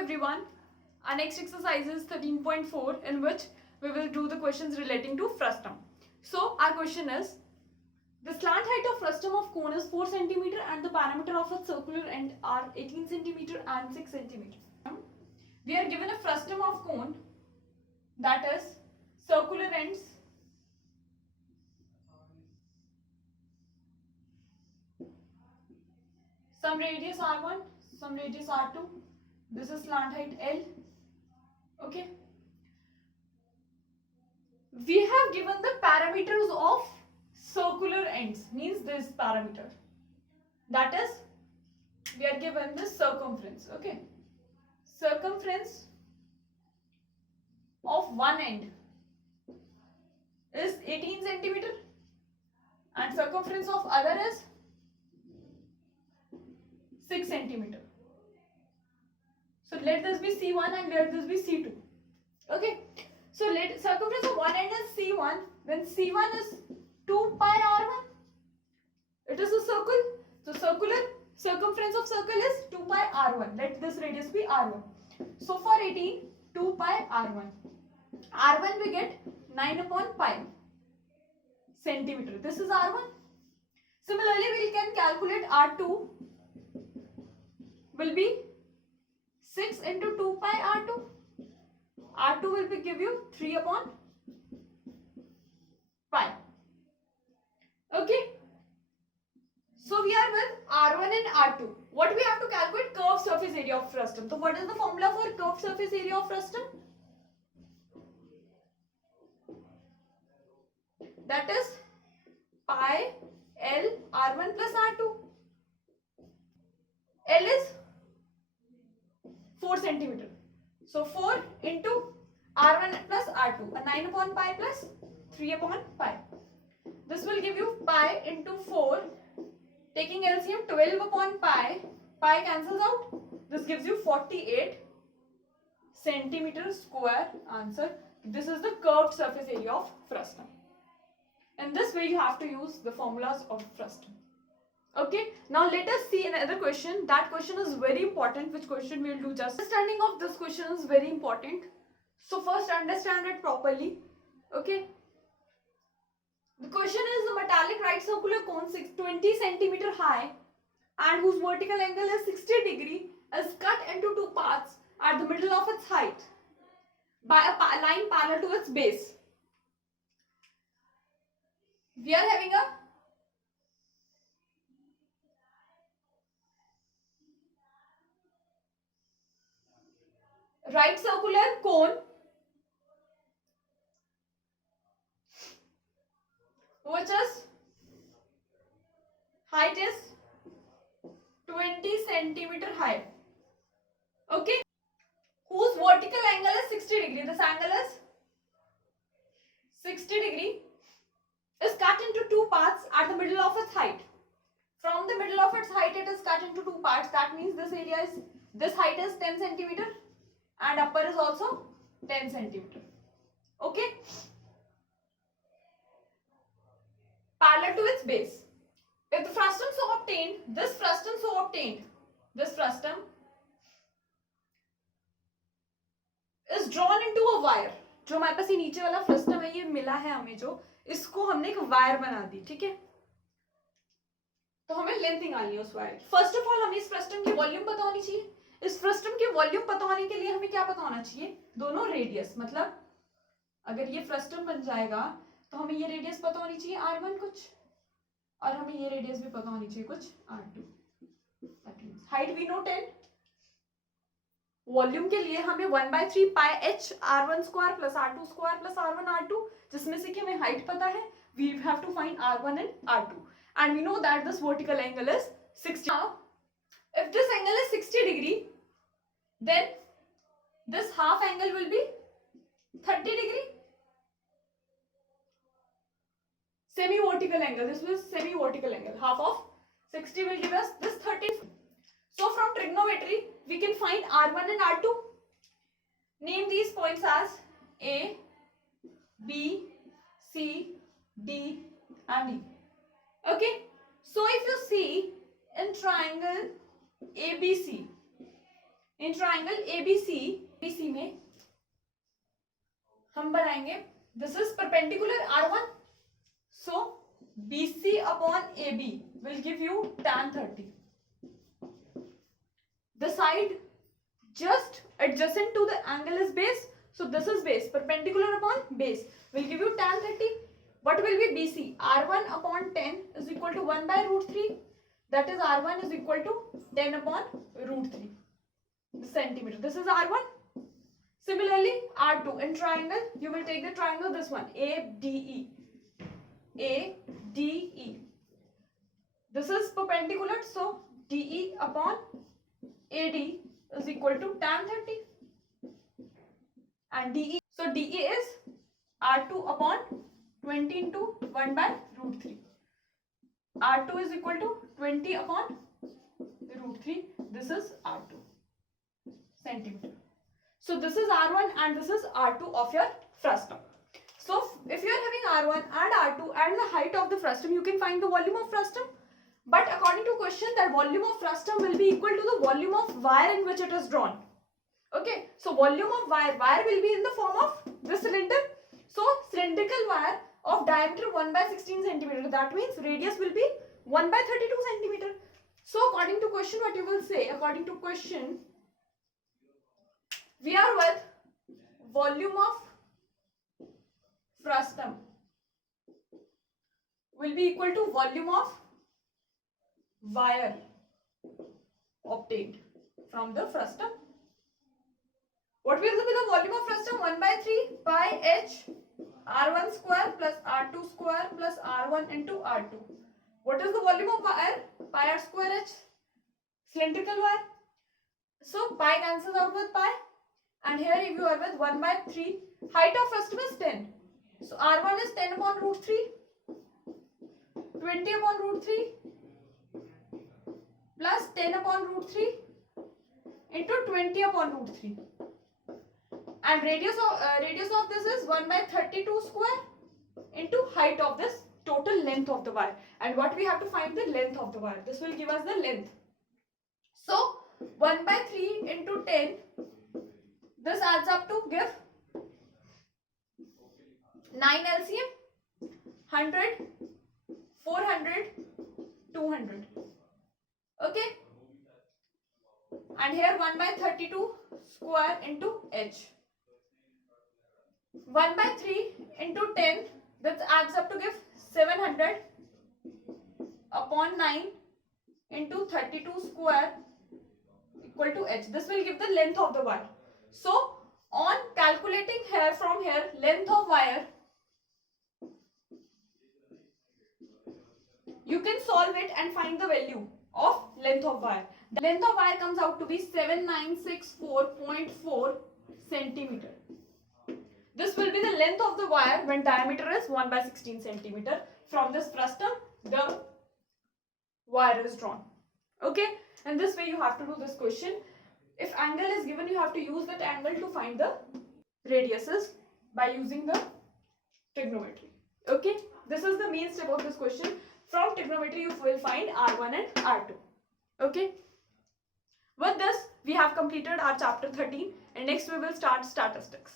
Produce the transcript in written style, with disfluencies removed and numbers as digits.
everyone. Our next exercise is 13.4, in which we will do the questions relating to frustum. So our question is, the slant height of frustum of cone is 4 cm and the parameter of its circular end are 18 cm and 6 cm. We are given a frustum of cone, that is circular ends some radius r1, some radius r2. This is slant height L. Okay. We have given the parameters of circular ends, means this parameter. That is, we are given the circumference. Okay. Circumference of one end is 18 centimeter and circumference of other is 6 centimeter. So let this be C1 and let this be C2. Okay. So let circumference of one end is C1, then C1 is 2 pi R1. It is a circle. So circumference of circle is 2 pi R1. Let this radius be R1. So for 18, 2 pi R1. R1 we get 9 upon pi centimeter. This is R1. Similarly, we can calculate R2 will be 6 into 2 pi R2. R2 will give you 3 upon pi. Okay. So we are with R1 and R2. What we have to calculate? Curved surface area of frustum. So what is the formula for curved surface area of frustum? That is pi L R1 plus R2. L is 4 centimeter. So 4 into R1 plus R2. 9 upon pi plus 3 upon pi. This will give you pi into 4. Taking LCM, 12 upon pi. Pi cancels out. This gives you 48 centimeter square. Answer. This is the curved surface area of frustum. In this way, you have to use the formulas of frustum. Okay. Now let us see another question. That question is very important. Which question we will do just. Understanding of this question is very important. So first understand it properly. Okay. The question is, the metallic right circular cone 20 centimeter high and whose vertical angle is 60 degree is cut into two parts at the middle of its height by a line parallel to its base. We are having a right circular cone which is height is 20 centimeter high. Okay. Whose vertical angle is 60 degree. This angle is 60 degree is cut into two parts at the middle of its height. From the middle of its height, it is cut into two parts. That means this area is, this height is 10 centimeter and upper is also 10 centimeter. Okay. Parallel to its base. If the frustum so obtained, this frustum is drawn into a wire. जो हमारे पास ये नीचे वाला frustum है, ये मिला है हमें, जो इसको हमने एक वायर बना दी. ठीक है. तो हमें लेंथ निकालनी है उस वायर की. फर्स्ट ऑफ ऑल हमें इस फ्रस्टम की वॉल्यूम पता होनी चाहिए. इस फ्रस्टम की वॉल्यूम पता होने के लिए हमें क्या पता होना चाहिए? दोनों रेडियस. मतलब अगर ये फ्रस्टम बन जाएगा तो हमें ये रेडियस पता होनी चाहिए R1 कुछ, और हमें ये रेडियस भी पता होनी चाहिए कुछ R2. Height we know 10. Volume के लिए हमें 1/3 पाई h R1 square plus R2 square plus R1 R2, जिसमें से कि हमें हाइट पता है. We have to find R1 and R2, and we know that this vertical angle is 60. Now, if this angle is 60 degree, then this half angle will be 30 degree. Semi-vertical angle. This was semi-vertical angle. Half of 60 will give us this 30. So from trigonometry, we can find R1 and R2. Name these points as A, B, C, D and E. Okay. So if you see in triangle ABC, in triangle ABC में हम बनाएंगे, this is perpendicular R1, so BC upon AB will give you tan 30. The side just adjacent to the angle is base, so this is base, perpendicular upon base will give you tan 30. What will be BC? R1 upon 10 is equal to 1 by root 3. That is R1 is equal to 10 upon root 3 centimeter. This is R1. Similarly, R2 in triangle, you will take the triangle this one, ADE. ADE. This is perpendicular, so DE upon AD is equal to tan 30. And DE, so DE is R2 upon 20 into 1 by root 3. R2 is equal to 20 upon root 3. This is R2 centimeter. So this is R1 and this is R2 of your frustum. So if you are having R1 and R2 and the height of the frustum, you can find the volume of frustum. But according to question, that volume of frustum will be equal to the volume of wire in which it is drawn. Okay, so volume of wire will be in the form of this cylinder. So cylindrical wire of diameter 1 by 16 centimeter. That means radius will be 1 by 32 centimeter. So according to question, what you will say? According to question, we are with volume of frustum will be equal to volume of wire obtained from the frustum. What will be the volume of frustum? 1 by 3 pi h R1 square plus R2 square plus R1 into R2. What is the volume of wire? Pi r square h, cylindrical wire. So pi cancels out with pi, and here if you are with 1 by 3, height of frustum is 10. So R1 is 10 upon root 3, 20 upon root 3 plus 10 upon root 3 into 20 upon root 3. And radius of this is 1 by 32 square into height of this total length of the wire. And what we have to find the length of the wire. This will give us the length. So 1 by 3 into 10, this adds up to give 9 LCM, 100, 400, 200. Okay. And here 1 by 32 square into h. 1 by 3 into 10, that adds up to give 700 upon 9 into 32 square equal to h. This will give the length of the wire. So on calculating here from here length of wire, you can solve it and find the value of length of wire. The length of wire comes out to be 7964.4 centimeter. This will be the length of the wire when diameter is 1 by 16 centimeter. From this frustum, the wire is drawn. Okay, and this way you have to do this question. If angle is given, you have to use that angle to find the radiuses by using the trigonometry. Okay, this is the main step of this question. From trigonometry, you will find R1 and R2. Okay. With this, we have completed our chapter 13, and next we will start statistics.